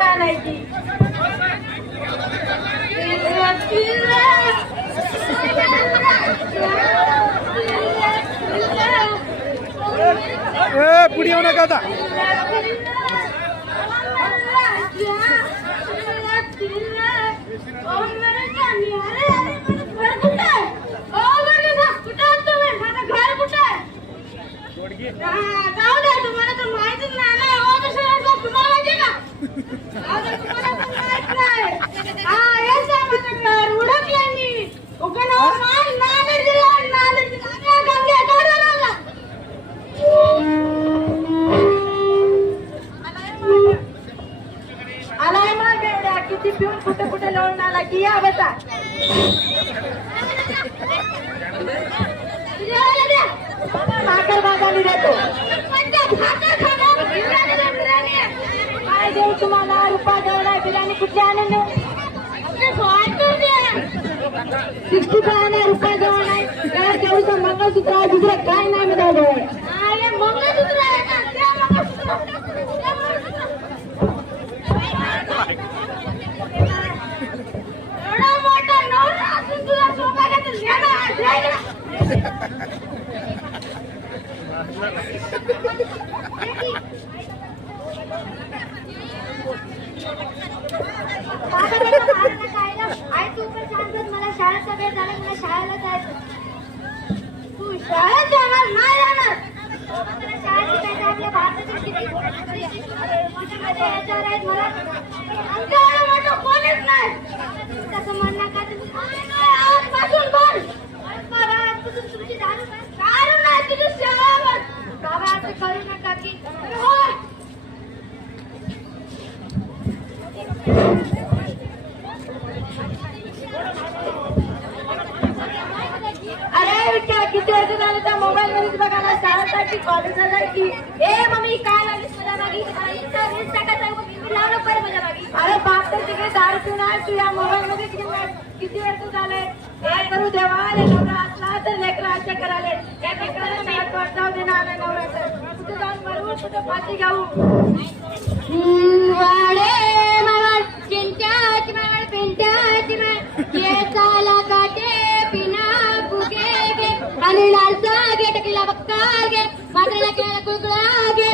चालायची. पुढे येऊ नका आता. जाऊ द्या, तुम्हाला तर माहितीच नाही ना. तुम्हाला माहिती का? तुम्हाला पण माहित नाही. हा, हेच आहे माझं घर. उडकले मी. उगाच नाले दिला. गंगे काढायला. आलाय मग एवढ्या किती पिऊन कुठे कुठे लोळून आला की या बसा. भाकर बाजारी देतो. काय देऊ तुम्हाला? रुपा जेवढा बिर्याणी कुठली आणून देऊ? 65 रुपये जवळ नाही. काय तेवढं मंगळसूत्र आहे, दुसरं काय नाही मिळालं. मंगळसूत्र आहे ना, त्या एवढा मोठा नवरा असून तुला सोबत घेतलं. मला शाळेचा वेळ झाला, मला शाळेला जायचं. तू शाळेत जाणार नाही जाणार? शाळेत जायचं. आपल्या भारतातील किती मोठ्यामध्ये याच्यावर आहेत. मला आमच्या मोठं कोणीच नाही. तसं म्हणणं का आजपासून बंद. तुमची दारू नाही, तुझी शाळा बाबा असं करू नका की. अरे किती वर्ष झालं त्या मोबाईल मध्येच बघायला. शाळेसाठी कॉलेजला जायची. ए मम्मी काय लागलीस माझ्या मागी? अरे बाप तर तिकडे दारू पिऊन आहे, तू या मोबाईल मध्ये किती वर्ष झाले. काय करू देवा? नवरा असला तर लेकरं अशा कराले. त्या लेकराला शाळेत जाऊ दे ना. नवऱ्याचं कुठे जाऊन मरू, कुठे फाशी घेऊ. वाडे मळ चिंत्याच मळ पिंत्याच मळ केसाला काटे पिना फुगे गे आणि लालसा गे टकीला बक्का गे मात्र केला कुकळा गे